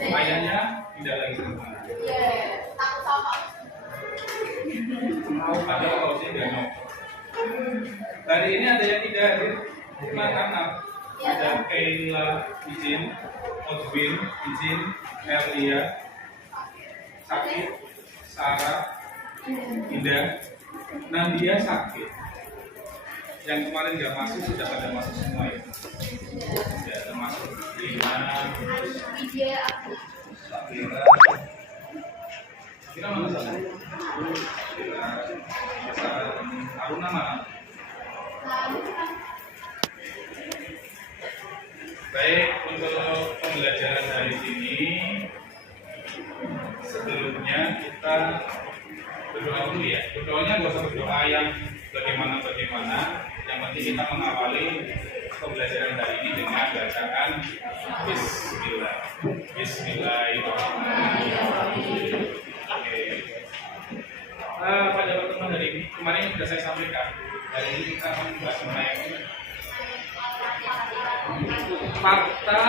Ayahnya tidak lagi sama. Mau ada kalau sih nggak mau. Hari ini ada yang tidak hadir, anak-anak. Ada Kayla izin, Odwin izin, Melia sakit, Sarah, Indah, Nadia sakit. Yang kemarin nggak masuk sudah pada masuk semua ya. Sudah termasuk Lina, Kira mana sana? Aruna mana? Baik, untuk pembelajaran hari ini sebelumnya kita berdoa dulu ya. Berdoanya nggak usah berdoa yang bagaimana. Yang penting kita mengawali pembelajaran hari ini dengan bacaan Bismillah. Bismillahirrahmanirrahim. Oke. Pada pertemuan hari ini kemarin sudah saya sampaikan. Hari ini kita akan membahas mengenai fakta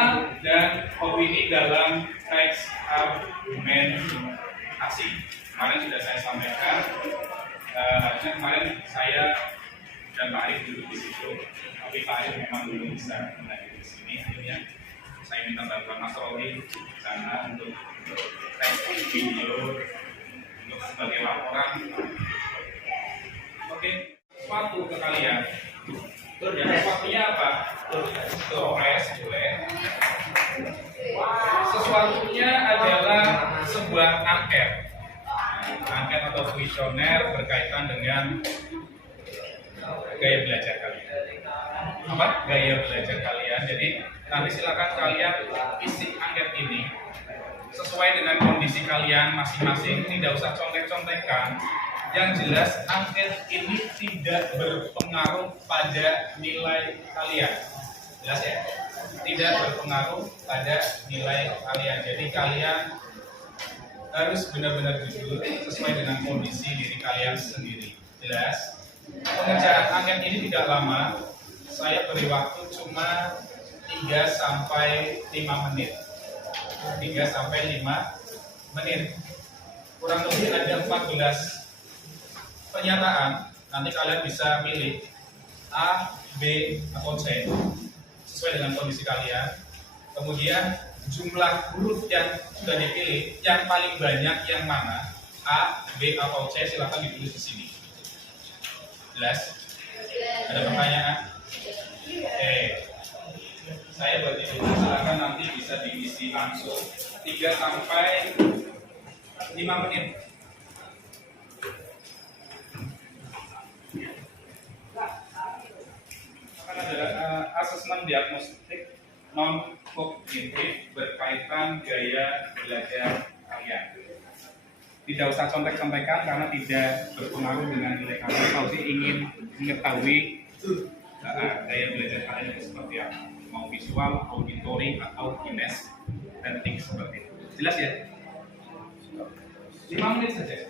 dan opini dalam teks argumentasi. Kemarin sudah saya sampaikan. Harusnya kemarin saya dan Pak Arif duduk di situ, tapi Pak Arif memang belum bisa menghadiri di sini. Akhirnya saya minta bantuan Mas Rowi di sana untuk tes video untuk sebagai laporan. Oke, suatu ke kalian. Dan sesuatunya apa? Toples, boleh. Sesuatunya adalah sebuah angket atau kuesioner berkaitan dengan gaya belajar kalian. Apa? Gaya belajar kalian. Jadi nanti silakan kalian isi angket ini sesuai dengan kondisi kalian masing-masing. Tidak usah contek-contekan. Yang jelas angket ini tidak berpengaruh pada nilai kalian. Jelas ya? Tidak berpengaruh pada nilai kalian. Jadi kalian harus benar-benar jujur sesuai dengan kondisi diri kalian sendiri. Jelas? Pengerjaan angket ini tidak lama. Saya beri waktu cuma 3 sampai 5 menit. 3 sampai 5 menit. Kurang lebih ada 14 pernyataan. Nanti kalian bisa pilih A, B, atau C sesuai dengan kondisi kalian. Kemudian jumlah huruf yang sudah dipilih, yang paling banyak yang mana? A, B, atau C, silahkan ditulis di sini. Jelas? Ada pertanyaan? Oke. Saya buat itu, silahkan nanti bisa diisi langsung 3 sampai 5 menit. Akan ada asesmen diagnostik non-kognitif berkaitan gaya belajar kalian. Tidak usah contek-contekan karena tidak berpengaruh dengan nilai kalian. Kalau sih ingin mengetahui gaya belajar kalian itu seperti apa, mau visual, auditory, atau kinesthetik seperti itu. Jelas ya? 5 menit saja.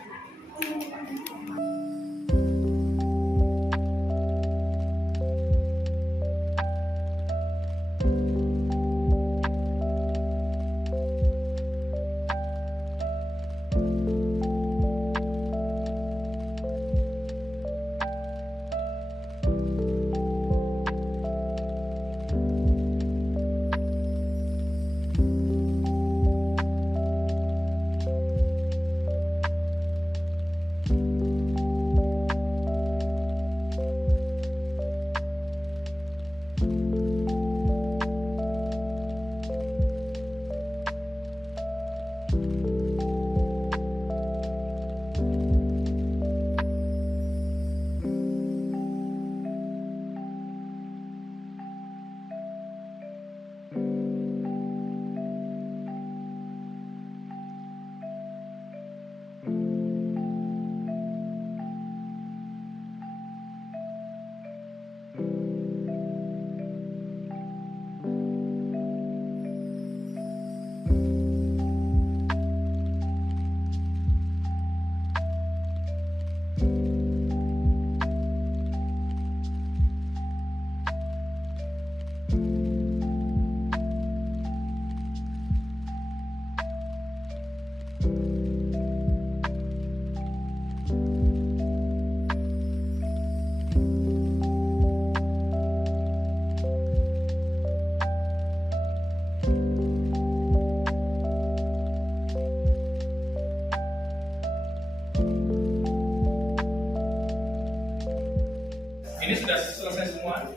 selesai semua?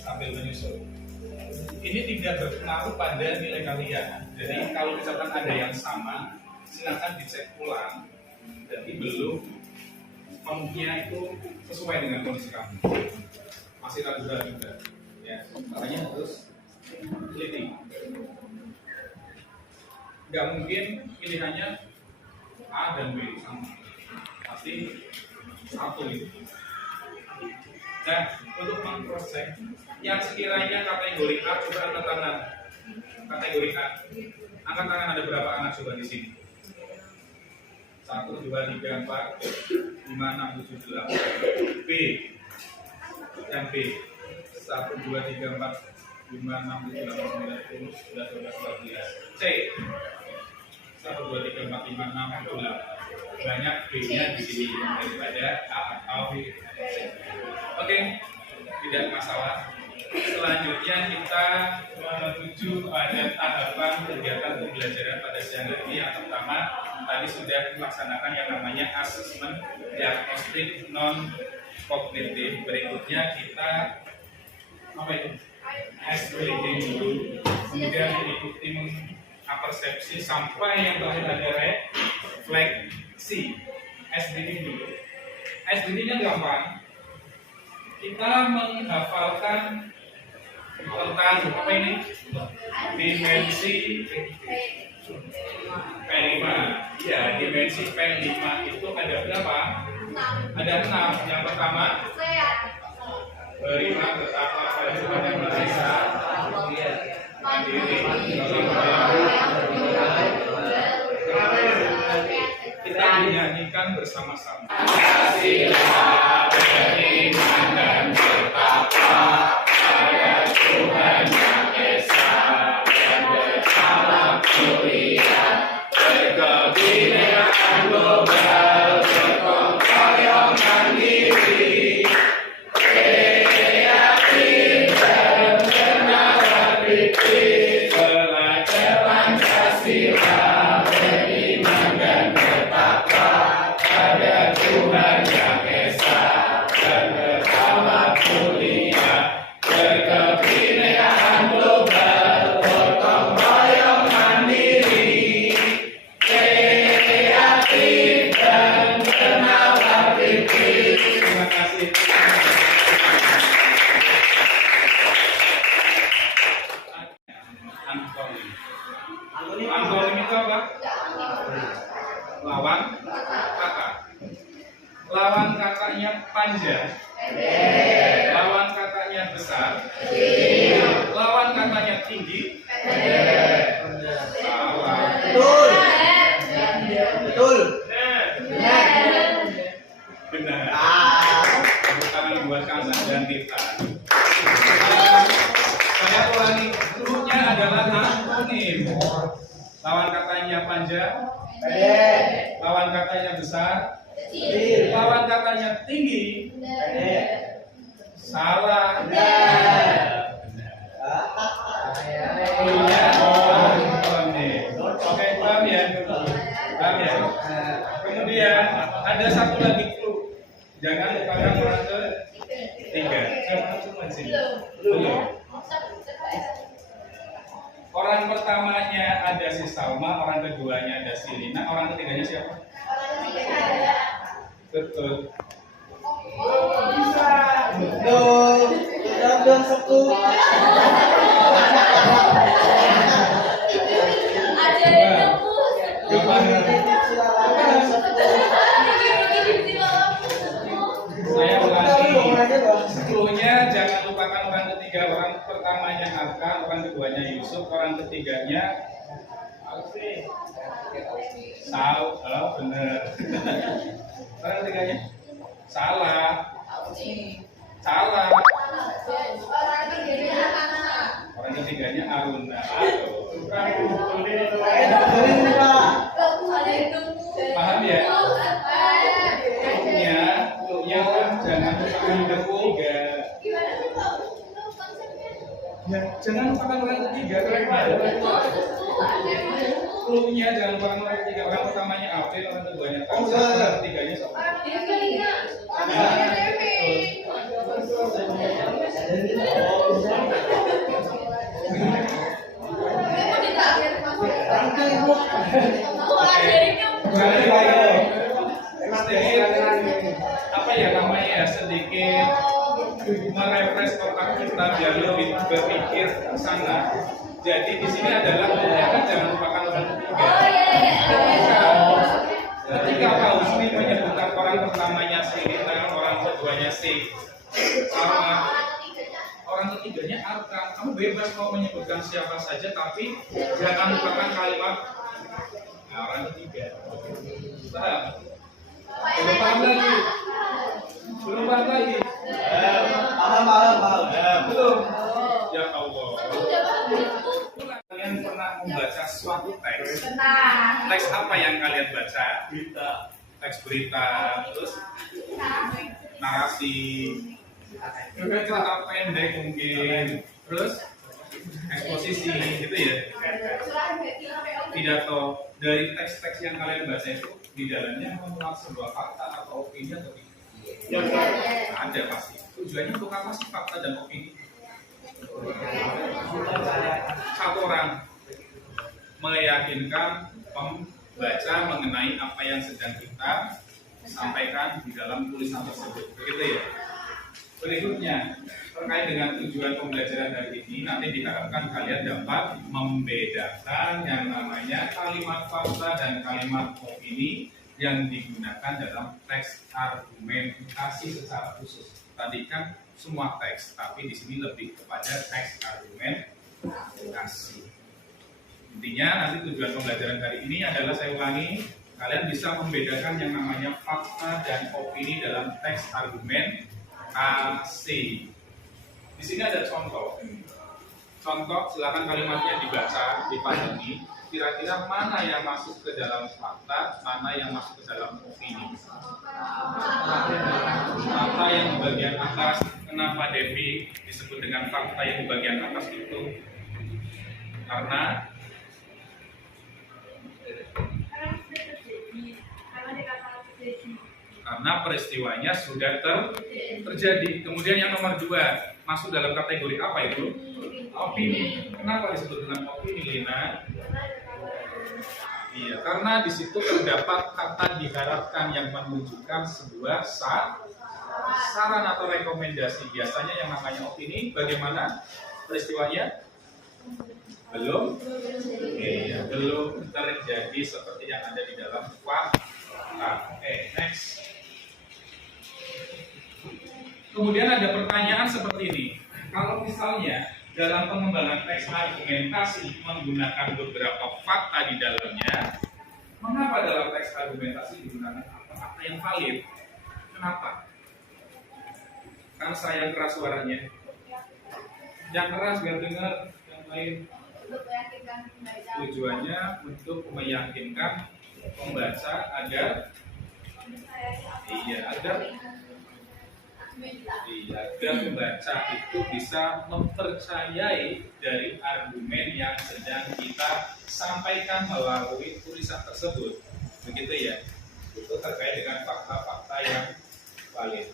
Sambil menyusul. Ini tidak berpengaruh pada nilai kalian. Jadi kalau misalkan ada yang sama, silakan dicek ulang. Jadi belum sepenuhnya itu sesuai dengan kondisi kamu. Masih ragu-ragu juga. Ya, makanya harus teliti. Nggak mungkin pilihannya A dan B sama. Pasti satu itu. Nah, untuk mengcross-check yang sekiranya kategori A, coba angkat tangan. Kategori A, angkat tangan, ada berapa anak coba di sini? 1, 2, 3, 4, 5, 6, 7, 8. B, yang B, 1, 2, 3, 4, 5, 6, 7, 8, 9, 10, 11, 12, 13. C, 1, 2, 3, 4, 5, 6, 7, 8. Banyak B-nya di sini daripada A atau B. Oke, tidak masalah. Selanjutnya kita menuju pada tahapan kegiatan pembelajaran pada siang hari. Yang pertama tadi sudah melaksanakan yang namanya asesmen diagnostik non kognitif. Berikutnya kita apa itu? Ice breaking dulu, kemudian diikuti mengapersepsi sampai yang terakhir ada refleksi. Ice breaking dulu. Ice breaking-nya gampang. Kita menghafalkan tentang apa ini? Dimensi P5. Ya, dimensi P5 itu ada berapa? Ada 6. Yang pertama, beriman betapa pada Tuhan yang Maha Esa, mandiri, kita dinyanyikan bersama-sama. Kasihlah beriman dan bertakwa pada Tuhan yang Esa dan betapa mulia, berkebinekaan global, berkompayong mandiri, kreatif dan bernawar kritis, belajar Pancasila, beriman dan bertakwa pada Tuhan yang Esa dan betapa mulia, berkebinekaan global, gotong royong mandiri, kreatif dan bernawar kritis. Terima kasih. Antonim itu apa? Lawan kata. Lawan katanya panjang. Lawan katanya besar. Lawan katanya tinggi. Salah. Betul. Betul. Benar. Tepuk tangan buat Kansa dan Tirta. Saya ulangi, hurufnya adalah antonim. Lawan katanya panjang. Lawan katanya besar. Lawan katanya tinggi. Salah. Punya antonim. Oke, paham ya? Paham ya? Kemudian ada satu lagi clue. Jangan lupakan orang ketiga. Cuma di sini. Belum. Orang pertamanya ada si Salma, orang keduanya ada si Lina, orang ketiganya siapa? Betul. Betul. Dong sepuh. Saya ulangi, clue-nya jangan lupakan orang ketiga. Orang pertamanya Arka, orang keduanya Yusuf, orang ketiganya Sal, benar. Orang ketiganya salah. Salah. Orang ketiganya Aruna. Paham ya? Clue-nya kan jangan lupakan orang ketiga. Ya, jangan lupakan orang ketiga. Clue-nya jangan lupakan orang ketiga. Orang pertamanya April, orang keduanya Kansa, orang ketiganya siapa? Apa ya namanya, sedikit merefresh otak kita biar lebih berpikir ke sana. Jadi di sini adalah kan jangan lupakan orang ketiga. Ketika Paulus ini menyebutkan orang pertamanya si Lina, orang keduanya si orang ketiganya Arka. Kamu bebas mau menyebutkan siapa saja, tapi jangan lupakan kalimat orang ketiga. Paham? Belum paham lagi? Belum paham lagi? Paham. Belum? Ya Allah. Kalian pernah membaca suatu teks? Teks apa yang kalian baca? Teks berita, terus narasi, cerita pendek mungkin, terus eksposisi gitu ya. Pidato. Dari teks-teks yang kalian baca itu di dalamnya memuat sebuah fakta atau opini atau tidak? Ada pasti. Tujuannya untuk apa sih fakta dan opini? Satu orang meyakinkan pembaca mengenai apa yang sedang kita sampaikan di dalam tulisan tersebut. Begitu ya. Berikutnya, terkait dengan tujuan pembelajaran hari ini, nanti diharapkan kalian dapat membedakan yang namanya kalimat fakta dan kalimat opini yang digunakan dalam teks argumentasi secara khusus. Tadi kan semua teks, tapi di sini lebih kepada teks argumentasi. Intinya nanti tujuan pembelajaran hari ini adalah, saya ulangi, kalian bisa membedakan yang namanya fakta dan opini dalam teks argumentasi. Di sini ada contoh. Contoh, silakan kalimatnya dibaca, dipahami. Kira-kira mana yang masuk ke dalam fakta, mana yang masuk ke dalam opini. Fakta yang di bagian atas, kenapa Devi disebut dengan fakta yang di bagian atas itu? Karena peristiwanya sudah terjadi. Kemudian yang nomor 2, masuk dalam kategori apa itu? Opini. Kenapa disebut dengan opini, Lina? Iya, karena di situ terdapat kata diharapkan yang menunjukkan sebuah saran atau rekomendasi. Biasanya yang namanya opini, bagaimana peristiwanya? Belum terjadi seperti yang ada di dalam fakta. Next. Kemudian ada pertanyaan seperti ini. Kalau misalnya dalam pengembangan teks argumentasi menggunakan beberapa fakta di dalamnya, mengapa dalam teks argumentasi digunakan fakta yang valid? Kenapa? Kan saya keras suaranya. Yang keras biar dengar yang lain. Tujuannya untuk meyakinkan pembaca agar pembaca itu bisa mempercayai dari argumen yang sedang kita sampaikan melalui tulisan tersebut. Begitu ya. Itu terkait dengan fakta-fakta yang valid.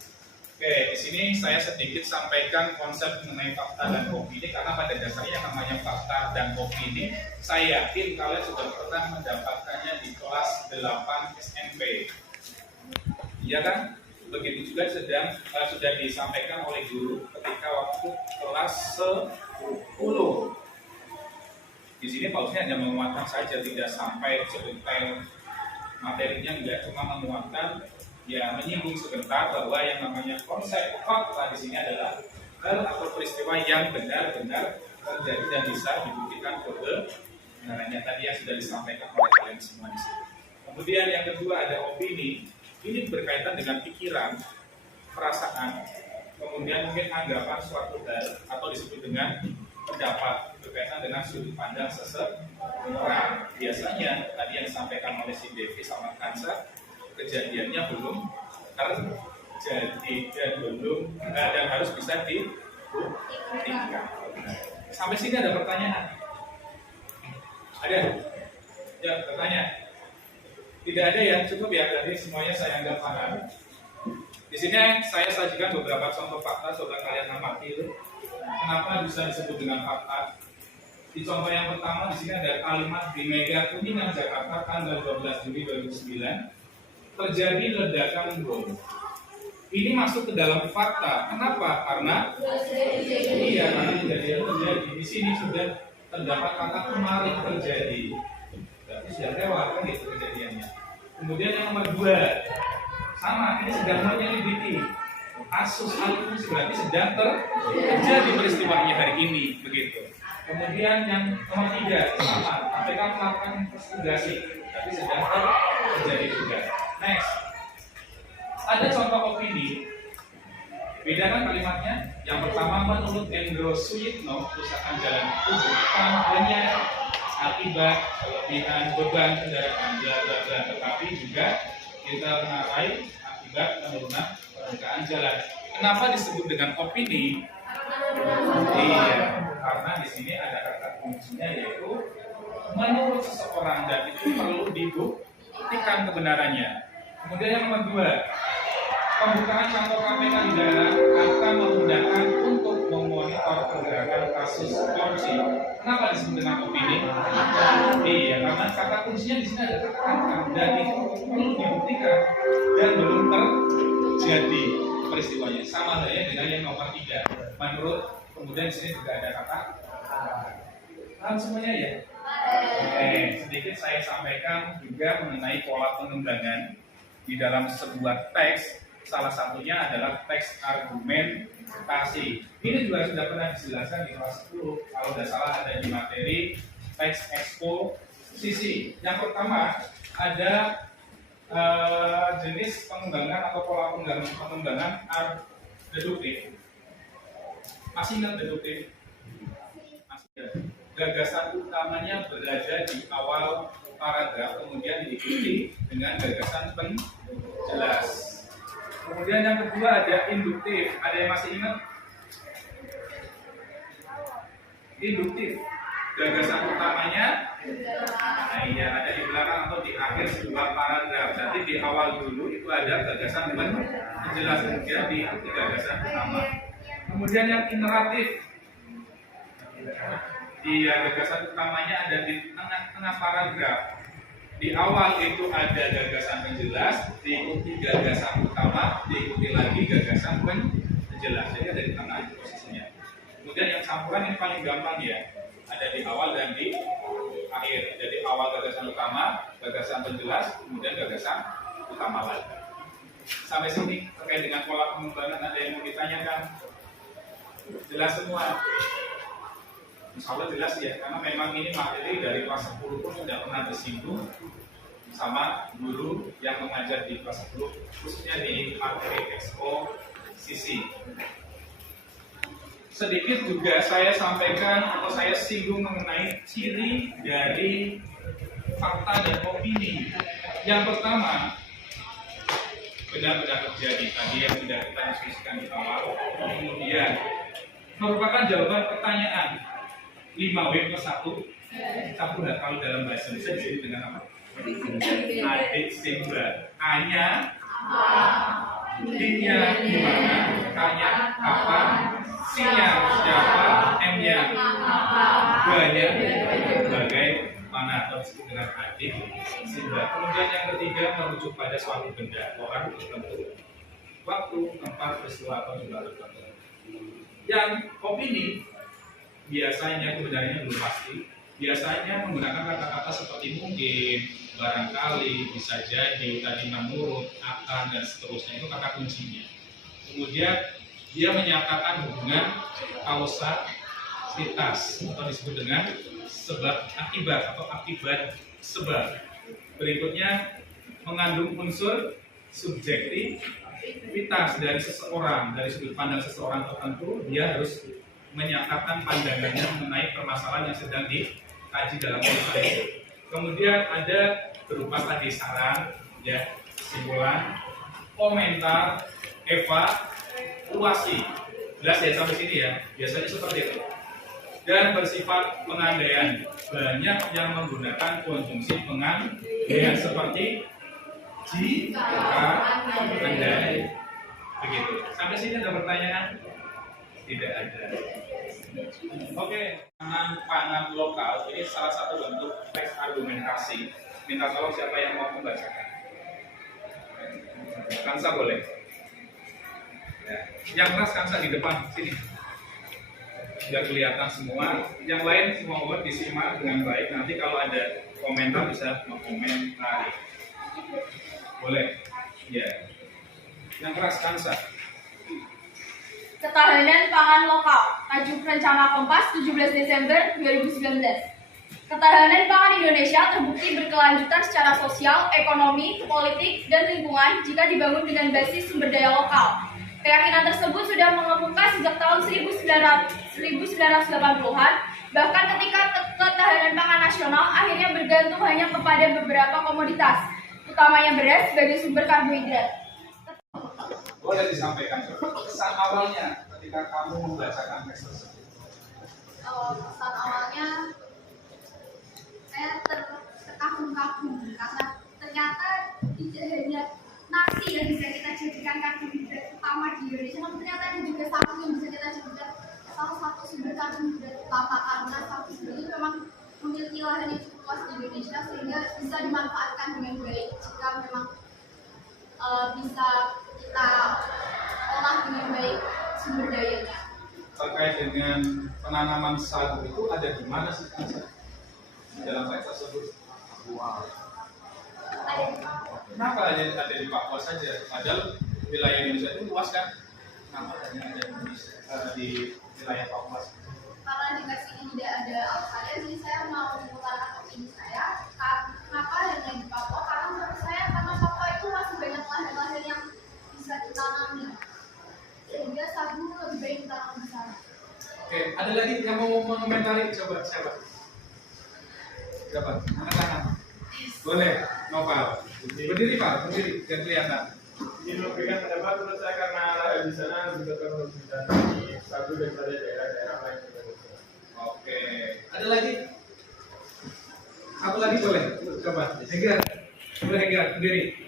Oke, di sini saya sedikit sampaikan konsep mengenai fakta dan opini, karena pada dasarnya yang namanya fakta dan opini, saya yakin kalian sudah pernah mendapatkannya di kelas 8 SMP. Iya kan? Begitu juga sudah disampaikan oleh guru ketika waktu kelas 10. Di sini Paulusnya hanya menguatkan saja, tidak sampai sedetail materinya, enggak, cuma menguatkan, ya menyinggung sebentar bahwa yang namanya konsep fakta di sini adalah hal atau peristiwa yang benar-benar terjadi dan bisa dibuktikan kebenarannya, tadi yang sudah disampaikan oleh kalian semua di sini. Kemudian yang kedua ada opini. Ini berkaitan dengan pikiran, perasaan, kemudian mungkin anggapan suatu hal atau disebut dengan pendapat, berkaitan dengan sudut pandang seseorang. Biasanya tadi yang disampaikan oleh si Devi sama Kansa, kejadiannya belum terjadi dan harus bisa dibuktikan. Sampai sini ada pertanyaan? Ada? Ya, bertanya. Tidak ada ya, cukup ya, tadi semuanya saya anggap paham. Di sini saya sajikan beberapa contoh fakta, coba kalian amati itu. Kenapa bisa disebut dengan fakta? Di contoh yang pertama di sini ada kalimat di Mega Kuningan Jakarta tanggal 12 Juli 2009 terjadi ledakan bom. Ini masuk ke dalam fakta. Kenapa? Karena kejadian terjadi. Di sini sudah terdapat kata kemarin terjadi. Berarti sudah lewat kan itu kejadiannya. Kemudian yang nomor 2, sama, ini sedang menyelidiki kasus alih berarti sedang terjadi peristiwanya hari ini begitu. Kemudian yang nomor 3, sama, KPK melakukan investigasi tapi sedang terjadi juga. Next, ada contoh opini. Bedakan kalimatnya. Yang pertama, menurut Endro Suyitno, perusahaan jalan publik hanya akibat kelebihan beban kendaraan bla bla bla, tetapi juga kita mengarai akibat penurunan permukaan jalan. Kenapa disebut dengan opini? Iya, karena di sini ada kata kuncinya yaitu menurut seseorang dan itu perlu dibuktikan kebenarannya. Kemudian yang nomor 2, pembukaan kantor KPK di daerah akan menggunakan untuk memonitor pergerakan kasus korupsi. Kenapa disebut dengan opini? Iya, karena kata kuncinya di sini ada kata dan itu perlu dibuktikan dan belum terjadi peristiwanya. Sama halnya dengan yang nomor 3. Menurut, kemudian di sini juga ada kata. Paham semuanya ya? Oke, sedikit saya sampaikan juga mengenai pola pengembangan di dalam sebuah teks. Salah satunya adalah teks argumentasi. Ini juga sudah pernah dijelaskan di kelas 10. Kalau tidak salah ada di materi teks eksposisi. Yang pertama ada jenis pengembangan atau pola pengembangan deduktif. Masih ingat deduktif? Masih ingat. Gagasan utamanya berada di awal paragraf, kemudian diikuti dengan gagasan penjelas. Kemudian yang kedua ada induktif. Ada yang masih ingat? Induktif. Gagasan utamanya, nah iya, ada di belakang atau di akhir sebuah paragraf. Jadi di awal dulu itu ada gagasan penjelas, kemudian diikuti gagasan utama. Kemudian yang iteratif. Iya, gagasan utamanya ada di tengah-tengah paragraf. Di awal itu ada gagasan penjelas, diikuti gagasan utama, diikuti lagi gagasan penjelas. Jadi ada di tengah itu posisinya. Kemudian yang campuran ini paling gampang ya, ada di awal dan di akhir. Jadi awal gagasan utama, gagasan penjelas, kemudian gagasan utama lagi. Sampai sini terkait dengan pola pengembangan ada yang mau ditanyakan? Jelas semua? Insya Allah jelas ya, karena memang ini materi dari kelas 10 pun sudah pernah disinggung sama guru yang mengajar di kelas 10, khususnya di materi eksposisi. Sedikit juga saya sampaikan atau saya singgung mengenai ciri dari fakta dan opini. Yang pertama, benar-benar terjadi tadi yang sudah kita diskusikan di awal. Kemudian merupakan jawaban pertanyaan 5W+1. Campur kalau dalam bahasa Indonesia disebut dengan apa? Adik simbol. A-nya, D-nya gimana? K-nya apa? C-nya siapa? M-nya B-nya bagaimana? Atau disebut dengan adik simbol. Kemudian yang ketiga merujuk pada suatu benda, orang tertentu, waktu, tempat, peristiwa atau juga tertentu. Yang opini biasanya kebenarannya belum pasti. Biasanya menggunakan kata-kata seperti mungkin, barangkali, bisa jadi, tadi menurut, akan, dan seterusnya. Itu kata kuncinya. Kemudian dia menyatakan hubungan kausalitas atau disebut dengan sebab akibat atau akibat sebab. Berikutnya mengandung unsur subjektivitas dari seseorang, dari sudut pandang seseorang tertentu. Dia harus menyatakan pandangannya mengenai permasalahan yang sedang dikaji dalam tulisan itu. Kemudian ada berupa tadi saran, ya, kesimpulan, komentar, evaluasi. Jelas ya sampai sini ya. Biasanya seperti itu. Dan bersifat pengandaian. Banyak yang menggunakan konjungsi pengandaian seperti jika, andai, Begitu. Sampai sini ada pertanyaan? Tidak ada. Oke, pangan lokal ini salah satu bentuk teks argumentasi. Minta tolong siapa yang mau membacakan. Kansa boleh. Ya. Yang keras Kansa di depan sini. Biar kelihatan semua. Yang lain mohon disimak dengan baik. Nanti kalau ada komentar bisa mengomentari. Boleh. Ya. Yang keras Kansa. Ketahanan pangan lokal, tajuk Rencana Kompas 17 Desember 2019. Ketahanan pangan Indonesia terbukti berkelanjutan secara sosial, ekonomi, politik, dan lingkungan jika dibangun dengan basis sumber daya lokal. Keyakinan tersebut sudah mengemuka sejak tahun 1980-an, bahkan ketika ketahanan pangan nasional akhirnya bergantung hanya kepada beberapa komoditas, utamanya beras sebagai sumber karbohidrat. Boleh disampaikan kesan awalnya ketika kamu membacakan teks tersebut. Kesan awalnya saya terkagum-kagum karena ternyata tidak hanya nasi yang bisa kita jadikan karbohidrat utama di Indonesia, namun ternyata ada juga sapi yang bisa kita jadikan salah satu sumber karbohidrat utama, karena sapi sendiri memang memiliki lahan yang cukup luas di Indonesia sehingga bisa dimanfaatkan dengan baik jika memang bisa kita olah dengan baik sumber dayanya. Terkait dengan penanaman sagu itu ada di mana sih Kansa? Dalam teks tersebut. Wow. Kenapa ada di Papua saja? Padahal wilayah Indonesia itu luas kan? Kenapa hanya ada di wilayah Papua? Karena di teks ini tidak ada alasannya, jadi saya mau mengutarakan opini saya. Kenapa hanya di Papua? Karena menurut saya karena Papua itu masih banyak lahan-lahan yang bisa ditanami, sehingga sagu lebih baik ditanam di sana. Oke, ada lagi yang mau mengomentari? Coba siapa? Siapa? Angkat tangan. Boleh, Noval. Berdiri Pak, berdiri, biar kelihatan. Ingin memberikan pendapat menurut saya karena di sana juga terus di sagu daripada daerah-daerah lain. Oke, ada lagi? Satu lagi boleh? Coba, Hegar. Boleh Hegar, berdiri.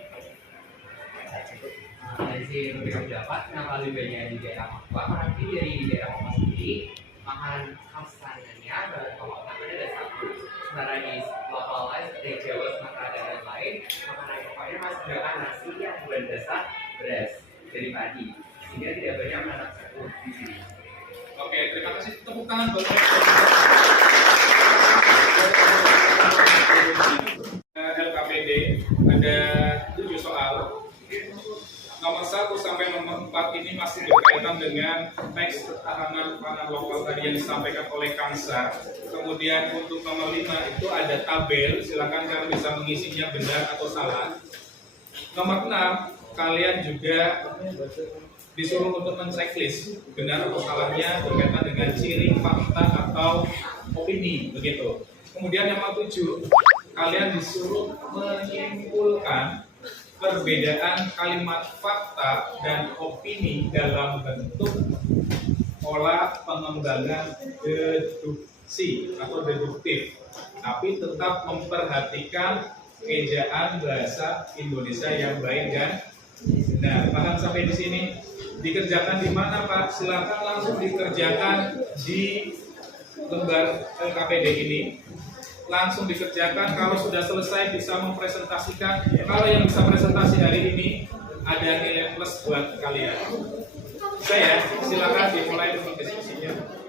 Dari sisi berbeda pendapat, kenapa lebih banyak di daerah Papua? Karena ini dari daerah Papua sendiri, makanan khas sehari-harinya bahan pokok utamanya adalah sagu. Sementara di lokal lain seperti Jawa, Sumatera, dan lain-lain, makanan pokoknya masih menggunakan nasi yang berbahan dasar beras dari padi, sehingga tidak banyak menanam sagu di sini. Oke, terima kasih. Tepuk tangan buat LKPD. Ada 7 soal. Nomor 1 sampai nomor 4 ini masih berkaitan dengan teks ketahanan pangan lokal tadi yang disampaikan oleh Kansa. Kemudian untuk nomor 5 itu ada tabel, silakan kalian bisa mengisinya benar atau salah. Nomor 6, kalian juga disuruh untuk men-checklist benar atau salahnya berkaitan dengan ciri, fakta, atau opini, begitu. Kemudian nomor 7, kalian disuruh menyimpulkan perbedaan kalimat fakta dan opini dalam bentuk pola pengembangan deduksi atau deduktif, tapi tetap memperhatikan ejaan bahasa Indonesia yang baik dan benar. Paham sampai di sini? Dikerjakan di mana Pak? Silakan langsung dikerjakan di lembar LKPD ini. Langsung dikerjakan. Kalau sudah selesai bisa mempresentasikan. Kalau yang bisa presentasi hari ini ada nilai plus buat kalian. Saya silakan dimulai untuk diskusinya.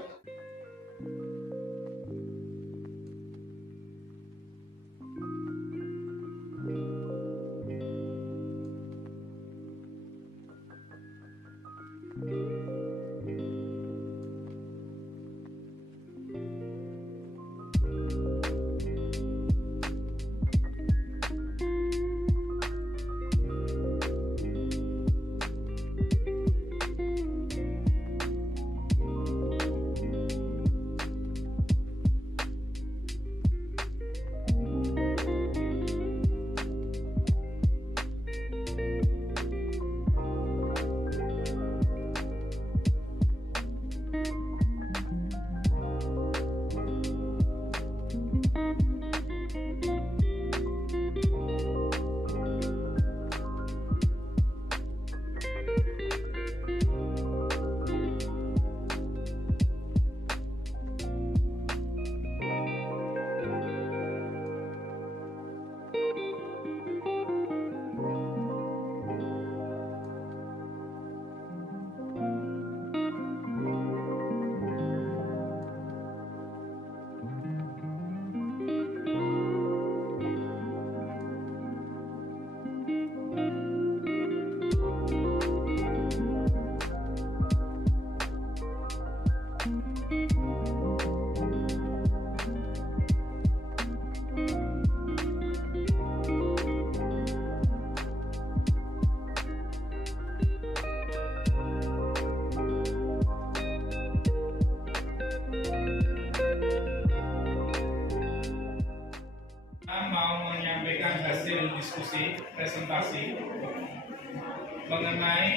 diskusi, presentasi mengenai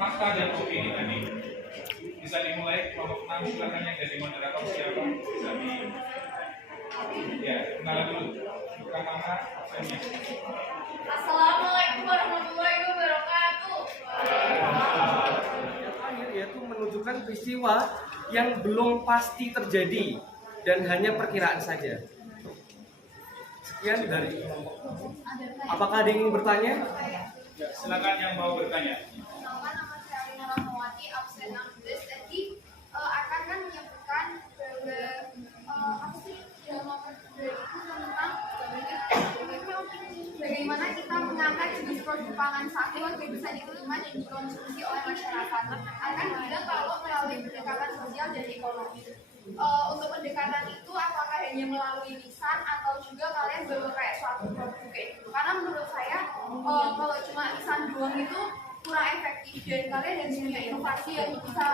fakta dan opini tadi. Bisa dimulai kelompok 6, silakan yang jadi moderator siapa? Bisa di ya, kenalan dulu. Bukan nama absennya. Assalamualaikum warahmatullahi wabarakatuh. Yaitu menunjukkan peristiwa yang belum pasti terjadi dan hanya perkiraan saja. Sekian dari kelompok. Apakah ada yang ingin bertanya? Ya, silakan yang mau bertanya. Nama saya Alina Rahmawati, absen 16. Jadi akan kan menyebutkan bahwa apa sih yang nomor 2 itu tentang bagaimana kita mengangkat jenis produk pangan sapi yang bisa diterima dan dikonsumsi oleh masyarakat. Akan bilang kalau melalui pendekatan sosial dan ekonomi. Untuk pendekatan itu apakah hanya melalui lisan atau juga kalian bawa kayak suatu produk kayak gitu? Karena menurut saya kalau cuma lisan doang itu kurang efektif dan kalian harus punya inovasi yang bisa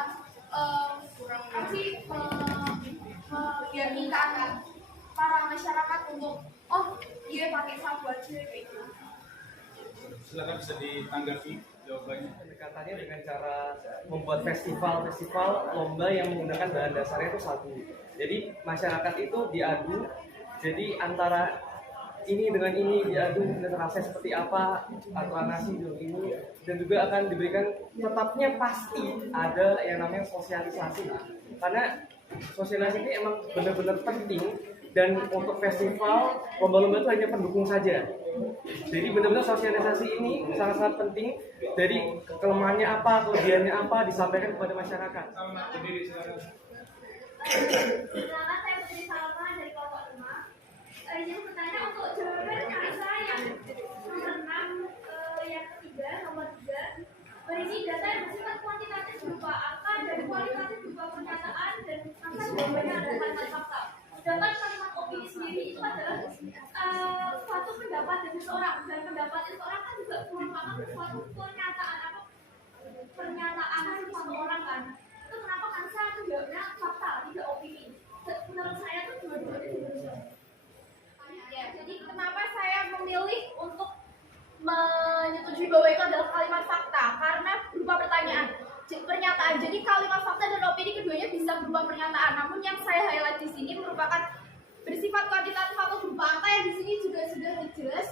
meyakinkan para masyarakat untuk dia pakai sabu aja kayak gitu. Silakan bisa ditanggapi jawabannya. Pendekatannya dengan cara membuat festival lomba yang menggunakan bahan dasarnya itu sabu. Jadi masyarakat itu diadu, jadi antara ini dengan ini diadu dengan rasanya seperti apa, atau nasi dengan ini, dan juga akan diberikan tetapnya pasti ada yang namanya sosialisasi. Karena sosialisasi ini emang benar-benar penting. Dan untuk festival, lomba-lomba itu hanya pendukung saja. Jadi benar-benar sosialisasi ini sangat-sangat penting. Dari kelemahannya apa, kelebihannya apa, disampaikan kepada masyarakat. Sama berdiri silakan. Selamat, saya Putri Salma dari kelompok 5. Yang bertanya untuk jawaban kasa yang nomor 6, yang ketiga, nomor 3 berisi data yang bersifat kuantitatif berupa angka dan kualitatif berupa pernyataan dan angka jawabannya adalah kalimat fakta. Sedangkan kalimat opini sendiri itu adalah suatu pendapat dari seseorang, dan pendapat seseorang kan juga merupakan suatu pernyataan suatu orang kan. Itu kenapa kan saya itu jawabnya fakta, tidak opini. Menurut saya itu dua-duanya dibersihkan. Ya, jadi kenapa saya memilih untuk menyetujui bahwa itu adalah kalimat fakta? Karena berupa pertanyaan, pernyataan. Jadi kalimat fakta dan opini keduanya bisa berupa pernyataan. Namun yang saya highlight di sini merupakan bersifat kuantitatif atau berupa angka, yang di sini juga sudah jelas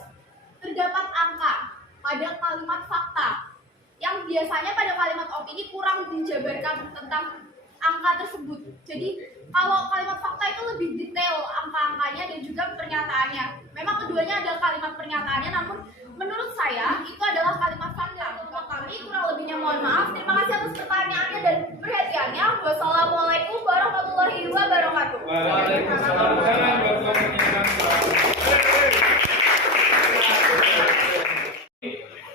terdapat angka pada kalimat fakta. Yang biasanya pada kalimat opini kurang dijabarkan tentang angka tersebut. Jadi kalau kalimat fakta itu lebih detail angka-angkanya dan juga pernyataannya. Memang keduanya adalah kalimat pernyataannya, namun menurut saya itu adalah kalimat fakta. Untuk kami kurang lebihnya mohon maaf. Terima kasih atas pertanyaannya dan perhatiannya. Wassalamualaikum warahmatullahi wabarakatuh. Waalaikumsalam warahmatullahi wabarakatuh.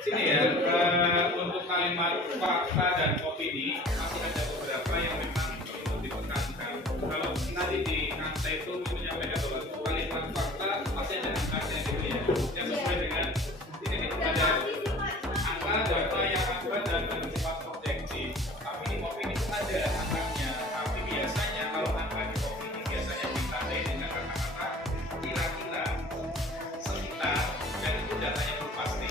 Sini ya, untuk kalimat fakta dan opini masih ada beberapa yang memang perlu ditekankan. Kalau tadi di angka itu menyampaikan bahwa kalimat fakta masih ada angkanya gitu ya, yang sesuai dengan ini ada angka data yang akurat dan bersifat objektif. Tapi di opini itu ada angkanya. Tapi biasanya kalau angka di opini biasanya ditandai dengan kata-kata kira-kira, sekitar, dan itu datanya belum pasti.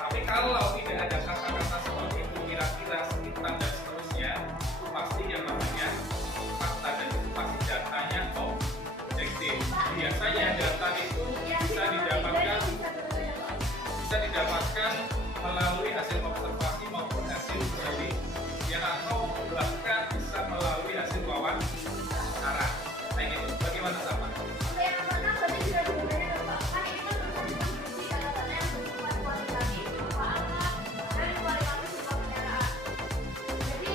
Tapi kalau tidak ada kata-kata seperti itu, kira-kira, sekitar, dan seterusnya, itu pasti yang namanya fakta dan itu pasti datanya objektif. Biasanya data itu bisa didapatkan melalui hasil observasi maupun hasil penelitian atau bahkan bisa melalui hasil wawancara. Nah gitu, bagaimana sama? Yang pertama berarti juga sebenarnya Pak. Kan ini kan berfungsi datanya yang bersifat kualitatif berupa angka dan kualitatif berupa pernyataan. Jadi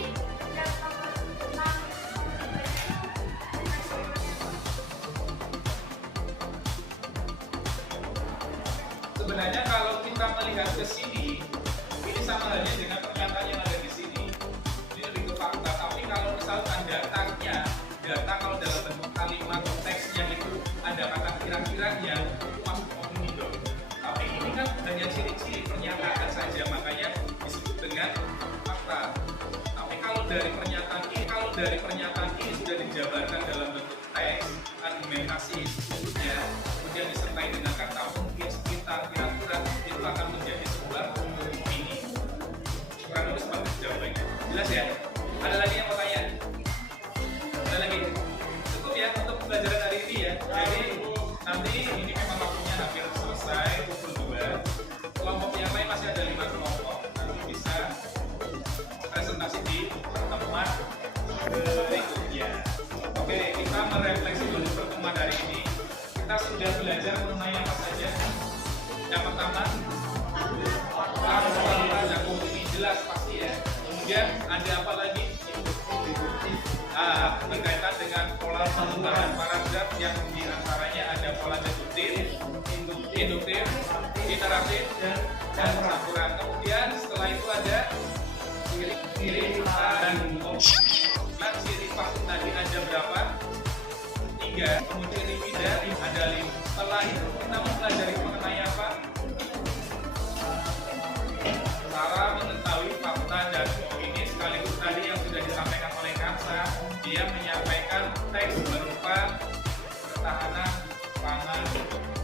yang nomor 6 Sebenarnya kalau kita melihat ke sini, ini sama halnya dengan pernyataan yang ada di sini. Ini lebih ke fakta. Tapi kalau misalkan datanya, data kalau dalam bentuk kalimat teksnya itu ada kata kira-kiranya, itu masuk opini dong. Tapi ini kan hanya ciri-ciri pernyataan saja, makanya disebut dengan fakta. Tapi kalau dari pernyataan ini sudah dijabarkan dalam bentuk teks, argumentasi, kemudian disertai dengan kata kita merefleksi dulu pertemuan hari ini. Kita sudah belajar mengenai apa saja. Yang pertama, fakta dan bukti jelas pasti ya. Kemudian ada apa lagi? Berkaitan dengan pola pengembangan paragraf yang diantaranya ada pola deduktif, induktif, iteratif, dan campuran. Kemudian setelah itu ada ciri dan ciri fakta tadi ada berapa? 3. Kemudian divida ada 5. Setelah itu kita mempelajari mengenai apa? Cara mengetahui fakta dan opini sekaligus tadi yang sudah disampaikan oleh Kansa, dia menyampaikan teks berupa ketahanan pangan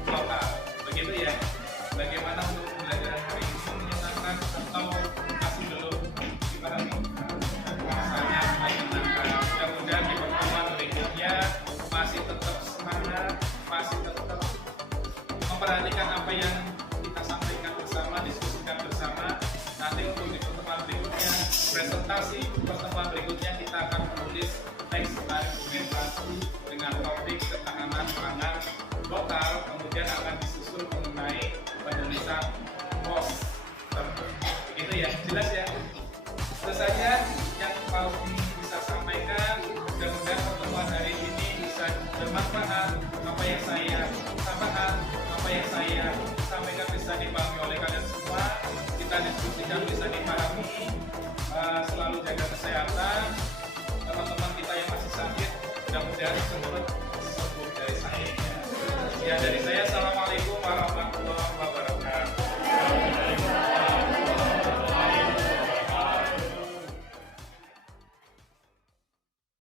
lokal. Begitu ya. Bagaimana untuk pembelajaran hari ini menyenangkan atau masih belum dipahami? Rasanya menyenangkan. Mudah-mudahan di pertemuan berikutnya masih tetap semangat, masih tetap memperhatikan apa yang kita sampaikan bersama, diskusikan bersama. Nanti untuk di pertemuan berikutnya, presentasi pertemuan berikutnya kita akan menulis teks argumentasi dengan topik ketahanan pangan lokal, kemudian akan disusul mengenai penulisan pos. Begitu ya, jelas ya. Itu saja yang Pauzi bisa sampaikan. Mudah-mudahan pertemuan hari ini bisa bermanfaat. Apa yang saya sampaikan, apa yang saya sampaikan bisa dipahami oleh kalian semua. Kita diskusikan bisa dipahami. Selalu jaga kesehatan. Teman-teman kita yang masih sakit, mudah-mudahan cepat sembuh dari sakitnya. Ya, dari saya, salam.